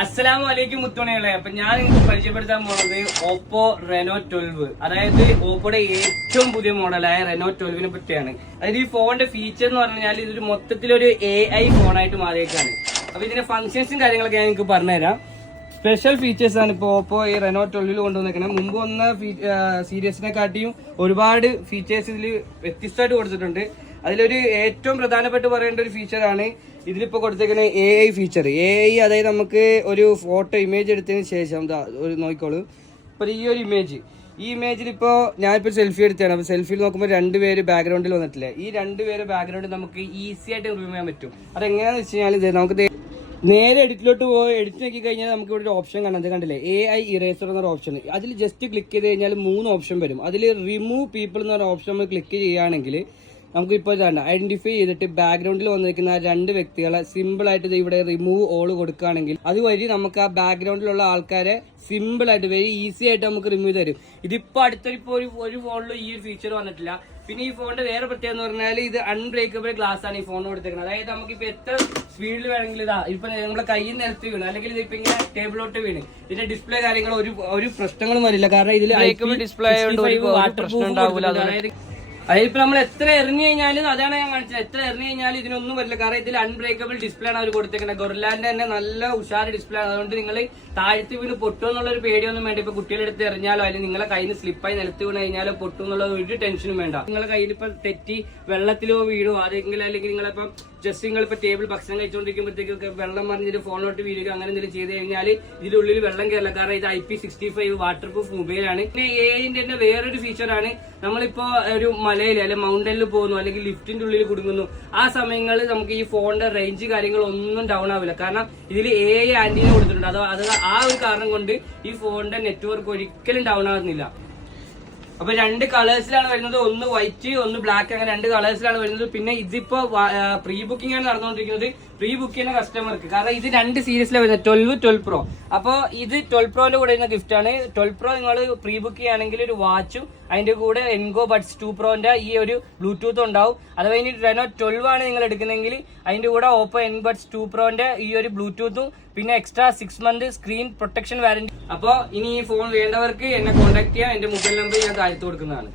അസ്സലാമു അലൈക്കും മുത്തുണികളെ. അപ്പൊ ഞാൻ നിങ്ങൾക്ക് പരിചയപ്പെടുത്താൻ പോകുന്നത് ഓപ്പോ റെനോ 12, അതായത് ഓപ്പോയുടെ ഏറ്റവും പുതിയ മോഡലായ റെനോ 12 പറ്റിയാണ്. അതായത് ഈ ഫോണിന്റെ ഫീച്ചർ എന്ന് പറഞ്ഞാൽ ഇതൊരു മൊത്തത്തിലൊരു AI ഫോണായിട്ട് മാറിയേക്കാണ്. അപ്പൊ ഇതിന്റെ ഫംഗ്ഷൻസും കാര്യങ്ങളൊക്കെ ഞാൻ നിങ്ങൾക്ക് പറഞ്ഞുതരാം. സ്പെഷ്യൽ ഫീച്ചേഴ്സ് ആണ് ഇപ്പോൾ ഓപ്പോ ഈ റെനോ 12 കൊണ്ടുവന്നിരിക്കുന്നത്. മുമ്പ് വന്ന സീരീസിനെ കാട്ടിയും ഒരുപാട് ഫീച്ചേഴ്സ് ഇതിൽ വ്യത്യസ്തമായിട്ട് കൊടുത്തിട്ടുണ്ട്. അതിലൊരു ഏറ്റവും പ്രധാനപ്പെട്ട് പറയേണ്ട ഒരു ഫീച്ചറാണ് ഇതിലിപ്പോൾ കൊടുത്തേക്കുന്ന AI ഫീച്ചർ. AI അതായത് നമുക്ക് ഒരു ഫോട്ടോ ഇമേജ് എടുത്തതിന് ശേഷം ഒരു നോക്കിക്കോളൂ. ഇപ്പോൾ ഈ ഒരു ഇമേജ്, ഈ ഇമേജിൽ ഇപ്പോൾ ഞാനിപ്പോൾ സെൽഫി എടുത്തതാണ്. അപ്പോൾ സെൽഫിയിൽ നോക്കുമ്പോൾ 2 പേര് ബാക്ക്ഗ്രൗണ്ടിൽ വന്നിട്ടില്ല. ഈ 2 പേര് ബാക്ക്ഗ്രൗണ്ടിൽ നമുക്ക് ഈസി ആയിട്ട് റിമൂവ് ചെയ്യാൻ പറ്റും. അതെങ്ങനെയാണെന്ന് വെച്ച് കഴിഞ്ഞാൽ നമുക്ക് നേരെ എഡിറ്റിലോട്ട് പോയി എഡിറ്റ് നോക്കി കഴിഞ്ഞാൽ നമുക്ക് ഇവിടെ ഒരു ഓപ്ഷൻ കാണാം. അത് കണ്ടില്ലേ, AI ഇറേസർ എന്നൊരു ഓപ്ഷൻ. അതിൽ ജസ്റ്റ് ക്ലിക്ക് ചെയ്ത് കഴിഞ്ഞാൽ 3 ഓപ്ഷൻ വരും. അതിൽ റിമൂവ് പീപ്പിൾ എന്നൊരു ഓപ്ഷൻ നമ്മൾ ക്ലിക്ക് ചെയ്യുകയാണെങ്കിൽ നമുക്ക് ഇപ്പോൾ ഇതാണ് ഐഡന്റിഫൈ ചെയ്തിട്ട് ബാക്ക്ഗ്രൗണ്ടിൽ വന്നിരിക്കുന്ന 2 വ്യക്തികളെ സിമ്പിൾ ആയിട്ട് ഇവിടെ റിമൂവ് ഓൾ കൊടുക്കുകയാണെങ്കിൽ അതുവഴി നമുക്ക് ആ ബാക്ക്ഗ്രൗണ്ടിലുള്ള ആൾക്കാരെ സിമ്പിൾ ആയിട്ട് വെരി ഈസി ആയിട്ട് നമുക്ക് റിമൂവ് തരും. ഇതിപ്പോ അടുത്തൊരിപ്പോ ഒരു ഫോണിലും ഈ ഒരു ഫീച്ചർ വന്നിട്ടില്ല. പിന്നെ ഈ ഫോണിന്റെ വേറെ പ്രത്യേകത എന്ന് പറഞ്ഞാൽ ഇത് അൺബ്രേക്കബിൾ ഗ്ലാസ് ആണ് ഈ ഫോൺ കൊടുത്തേക്കുന്നത്. അതായത് നമുക്കിപ്പോ എത്ര സ്പീഡിൽ വേണമെങ്കിൽ ഇപ്പൊ നമ്മുടെ കയ്യിൽ നിലത്ത് വീണ് അല്ലെങ്കിൽ ഇതിപ്പോ ഇങ്ങനെ ടേബിളോട്ട് വീണ് ഇതിന്റെ ഡിസ്പ്ലേ കാര്യങ്ങൾ ഒരു പ്രശ്നങ്ങളും വരില്ല. കാരണം ഇതിൽ ഡിസ്പ്ലേ വാട്ടർ പ്രൂഫ് ഉണ്ടാവില്ല. അതിപ്പോ നമ്മൾ എത്ര എറിഞ്ഞു കഴിഞ്ഞാലും, അതാണ് ഞാൻ കാണിച്ചത്, എത്ര എറിഞ്ഞു കഴിഞ്ഞാലും ഇതിനൊന്നും വരില്ല. കാരണം ഇതിൽ അൺബ്രേക്കബിൾ ഡിസ്പ്ലേ ആണ് അവർ കൊടുത്തേക്കുന്നത്. ഗൊറില്ലാന്റെ തന്നെ നല്ല ഉഷാർ ഡിസ്പ്ലേ ആണ്. അതുകൊണ്ട് നിങ്ങൾ താഴ്ത്തി വീണ് പൊട്ടും എന്നുള്ള ഒരു പേടിയൊന്നും വേണ്ട. ഇപ്പൊ കുട്ടികളുടെ അടുത്ത് എറിഞ്ഞാലോ അല്ലെങ്കിൽ നിങ്ങളെ കയ്യിൽ നിന്ന് സ്ലിപ്പായി നിലത്ത് വീണ് കഴിഞ്ഞാലോ പൊട്ടും എന്നുള്ള ഒരു ടെൻഷനും വേണ്ട. നിങ്ങളെ കയ്യിൽ ഇപ്പൊ തെറ്റി വെള്ളത്തിലോ വീഴോ ആരെങ്കിലും അല്ലെങ്കിൽ നിങ്ങളിപ്പം ജസ്റ്റ് നിങ്ങളിപ്പോ ടേബിൾ ഭക്ഷണം കഴിച്ചുകൊണ്ടിരിക്കുമ്പോഴത്തേക്കൊക്കെ വെള്ളം മറിഞ്ഞിട്ട് ഫോണിലോട്ട് വീഴുക അങ്ങനെ എന്തെങ്കിലും ചെയ്ത് കഴിഞ്ഞാൽ ഇതിനുള്ളിൽ വെള്ളം കയറില്ല. കാരണം ഇത് IP65 വാട്ടർ പ്രൂഫ് മൊബൈലാണ്. പിന്നെ AI തന്നെ വേറൊരു ഫീച്ചറാണ്, നമ്മളിപ്പോ ഒരു മലയിൽ അല്ലെങ്കിൽ മൗണ്ടനിൽ പോകുന്നു അല്ലെങ്കിൽ ലിഫ്റ്റിന്റെ ഉള്ളിൽ കുടുങ്ങുന്നു, ആ സമയങ്ങളിൽ നമുക്ക് ഈ ഫോണിന്റെ റേഞ്ച് കാര്യങ്ങളൊന്നും ഡൗൺ ആവില്ല. കാരണം ഇതിൽ AI ആന്റിന കൊടുത്തിട്ടുണ്ട്. അത് ആ ഒരു കാരണം കൊണ്ട് ഈ ഫോണിന്റെ നെറ്റ്വർക്ക് ഒരിക്കലും ഡൗൺ ആകുന്നില്ല. അപ്പൊ 2 കളേഴ്സിലാണ് വരുന്നത്, ഒന്ന് വൈറ്റ് ഒന്ന് ബ്ലാക്ക്, അങ്ങനെ 2 കളേഴ്സിലാണ് വരുന്നത്. പിന്നെ ഇതിപ്പോ പ്രീ ബുക്കിംഗ് ആണ് നടന്നുകൊണ്ടിരിക്കുന്നത്. പ്രീ ബുക്ക് ചെയ്യുന്ന കസ്റ്റമർക്ക്, കാരണം ഇത് 2 സീരീസിലാണ് വരുന്നത്, 12 Pro. അപ്പോൾ ഇത് 12 Proന്റെ കൂടെ വരുന്ന ഗിഫ്റ്റ് ആണ്. 12 Pro നിങ്ങൾ പ്രീ ബുക്ക് ചെയ്യുകയാണെങ്കിൽ ഒരു വാച്ചും അതിന്റെ കൂടെ എൻഗോ ബഡ്സ് 2 Proന്റെ ഈ ഒരു ബ്ലൂടൂത്ത് ഉണ്ടാവും. അഥവാ ഇനി റെനോ 12 ആണ് നിങ്ങൾ എടുക്കുന്നെങ്കിൽ അതിന്റെ കൂടെ ഓപ്പോ എൻബഡ്സ് 2 Proന്റെ ഈ ഒരു ബ്ലൂടൂത്തും പിന്നെ extra 6 month screen protection warranty. അപ്പോൾ ഇനി ഈ ഫോൺ വേണ്ടവർക്ക് എന്നെ കോൺടാക്ട് ചെയ്യാം. എന്റെ മൊബൈൽ നമ്പർ ഞാൻ താഴ്ത്തു കൊടുക്കുന്നതാണ്.